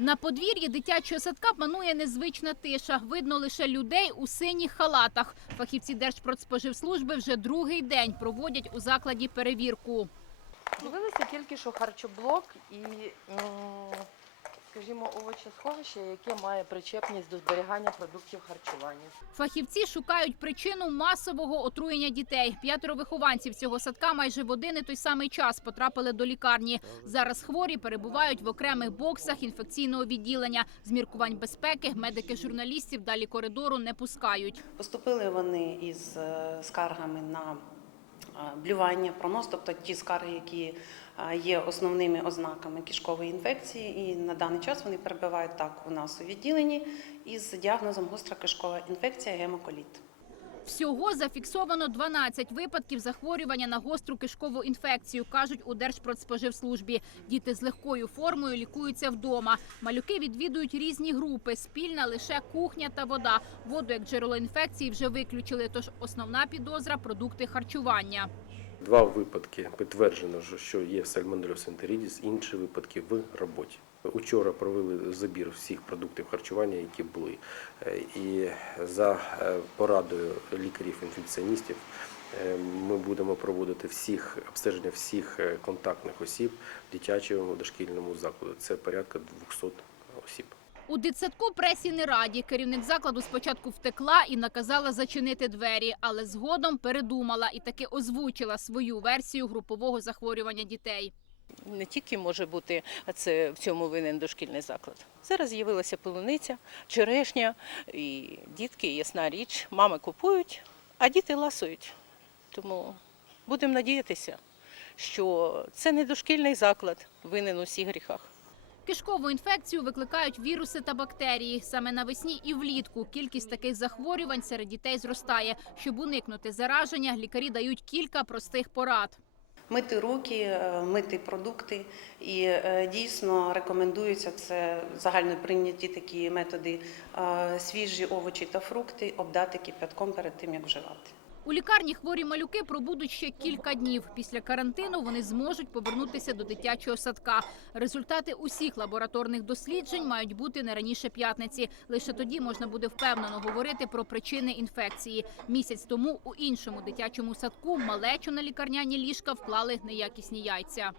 На подвір'ї дитячого садка панує незвична тиша. Видно лише людей у синіх халатах. Фахівці Держпродспоживслужби вже другий день проводять у закладі перевірку. Дивилися тільки що харчоблок і, скажімо, овочесховище, яке має причепність до зберігання продуктів харчування. Фахівці шукають причину масового отруєння дітей. П'ятеро вихованців цього садка майже в один і той самий час потрапили до лікарні. Зараз хворі перебувають в окремих боксах інфекційного відділення. З міркувань безпеки медики журналістів далі коридору не пускають. Поступили вони із е, скаргами на блювання, пронос, тобто ті скарги, які е, є основними ознаками кишкової інфекції. І на даний час вони перебувають так у нас у відділенні із діагнозом гостра кишкова інфекція гемоколіт. Всього зафіксовано 12 випадків захворювання на гостру кишкову інфекцію, кажуть у Держпродспоживслужбі. Діти з легкою формою лікуються вдома. Малюки відвідують різні групи. Спільна лише кухня та вода. Воду як джерело інфекції вже виключили. Тож основна підозра продукти харчування. Два випадки підтверджено, що- є сальмонельоз ентерідіс, інші випадки в роботі. Учора провели забір всіх продуктів харчування, які були. Е, І за е, порадою лікарів-інфекціоністів е, ми будемо проводити всіх обстеження всіх контактних осіб в дитячому дошкільному закладу. Це порядка 200 осіб. У дитсадку пресі не раді. Керівник закладу спочатку втекла і наказала зачинити двері, але згодом передумала і таки озвучила свою версію групового захворювання дітей. Не тільки може бути це в цьому винен дошкільний заклад. Зараз з'явилася полуниця, черешня, і дітки, ясна річ, мами купують, а діти ласують. Тому будемо надіятися, що це не дошкільний заклад винен у всіх гріхах. Кишкову інфекцію викликають віруси та бактерії. Саме навесні і влітку кількість таких захворювань серед дітей зростає. Щоб уникнути зараження, лікарі дають кілька простих порад. Мити руки, е, мити продукти, і е, дійсно рекомендуються це загально прийняті такі методи е, свіжі овочі та фрукти обдати кипятком перед тим як вживати. У лікарні хворі малюки пробудуть ще кілька днів. Після карантину вони зможуть повернутися до дитячого садка. Результати усіх лабораторних досліджень мають бути не раніше п'ятниці. Лише тоді можна буде впевнено говорити про причини інфекції. Місяць тому у іншому дитячому садку малечу на лікарняні ліжка вклали неякісні яйця.